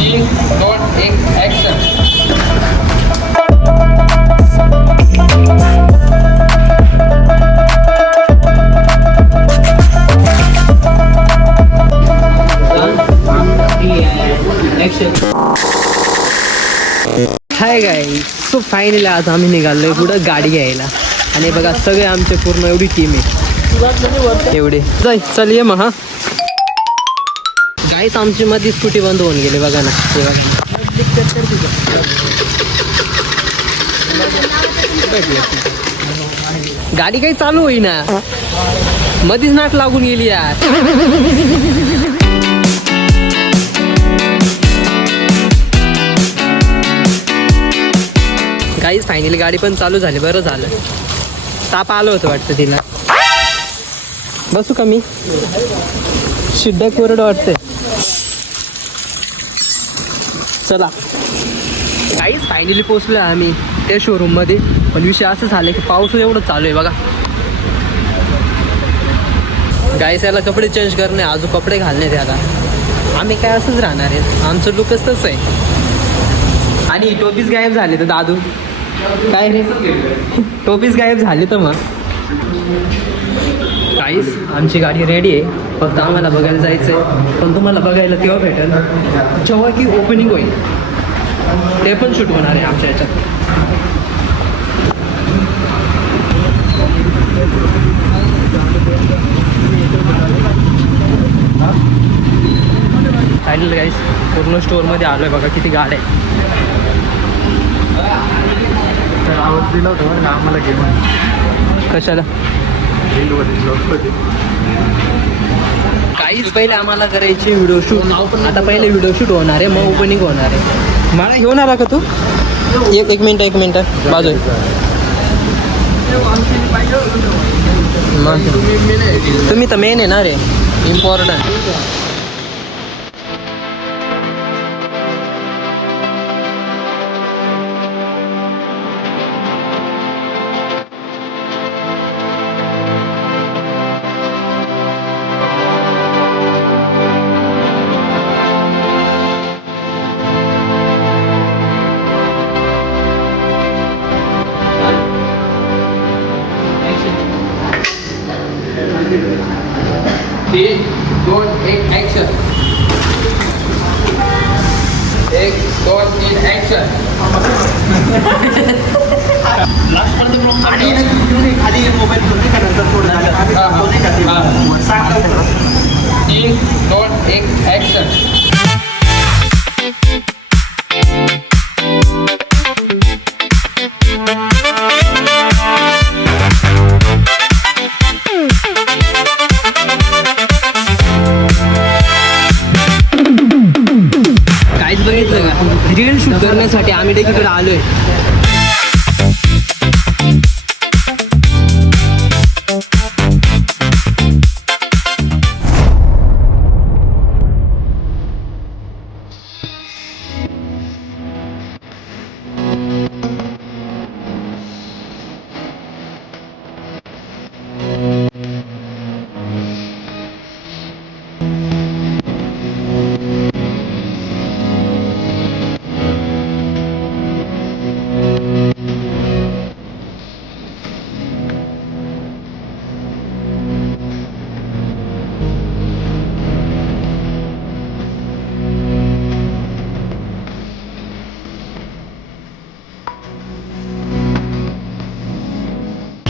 3, 2, 1, action. Hi guys, so finally आज आम्ही निघालोय कुठं गाडी घ्यायला. आणि बघा सगळे आमचे पूर्ण एवढी टीम आहे एवढे. चल ये मग. हा गाईज आमची मध्ये स्कूटी बंद होऊन गेली बघा ना. हे बघा गाडी काही चालू होईना, मध्येच नाट लागून गेली यार. गाईज फायनली गाडी पण चालू झाली, बरं झालं. ताप आलं होतं वाटतं तिला. बसू का मी? शिड्डक कोरड वाटते. चला गाईज फायनली पोचलो आम्ही त्या शोरूम मध्ये. पण विषय असं झालं की पाऊस एवढं चालू आहे बघा. गाईज याला कपडे चेंज करणे, अजून कपडे घालणे त्याला. आम्ही काय असंच राहणार आहे, आमचं लुकच तसं आहे. आणि टोपीच गायब झाले तर दादू काय रे, टोपीच गायब झाली तर मग. काहीच आमची गाडी रेडी आहे, फक्त आम्हाला बघायला जायचं आहे. पण तुम्हाला बघायला तेव्हा भेटेल जेव्हा की ओपनिंग होईल, ते पण शूट होणार आहे आमच्या ह्याच्यात. फायनल गाईस पूर्ण स्टोअरमध्ये आलो आहे बघा. किती गाड्या आहे. आवाज दिला होता आम्हाला घेऊन. कशाला? काहीच पहिले आम्हाला करायची व्हिडिओ शूट. आता पहिले व्हिडिओ शूट होणार आहे, मग ओपनिंग होणार आहे. मला घेऊन आला का तू? एक मिनिट बाजू. तुम्ही तर मेन आहे ना रे, इम्पॉर्टंट. तीन, 2, 1, ॲक्शन. 1, 2, 3, ॲक्शन. आधी मोबाईल फोन का नंतर थोडं 3, 2, 1, ॲक्शन. काहीच बघितलं का, रील शूट करण्यासाठी आम्ही तिकडे आलोय.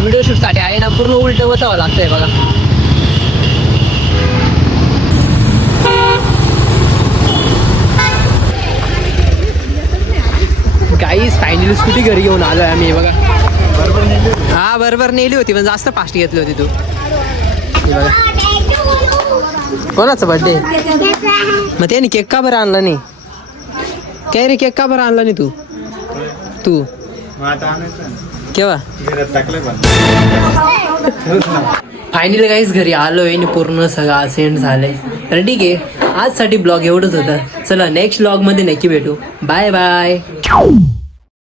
व्हिडिओ शूटसाठी आहे ना, पूर्ण उलट बसावं लागतंय बघा. गाईस फायनली स्कूटी घरी घेऊन आलोय आम्ही बघा. हा बरोबर नेली होती, पण जास्त फास्ट घेतली होती तू. बघा कोणाचा बर्थडे? मग त्याने केक का बरं आणला नाही? काय रे, केक का बरं आणला नाही तू? केव्हा? फायनली गाईस घरी आलोय आणि पूर्ण सगळं सेंड झालंय. तर ठीक आहे, आजसाठी ब्लॉग एवढंच होतं. चला नेक्स्ट ब्लॉग मध्ये नक्की भेटू. Bye bye.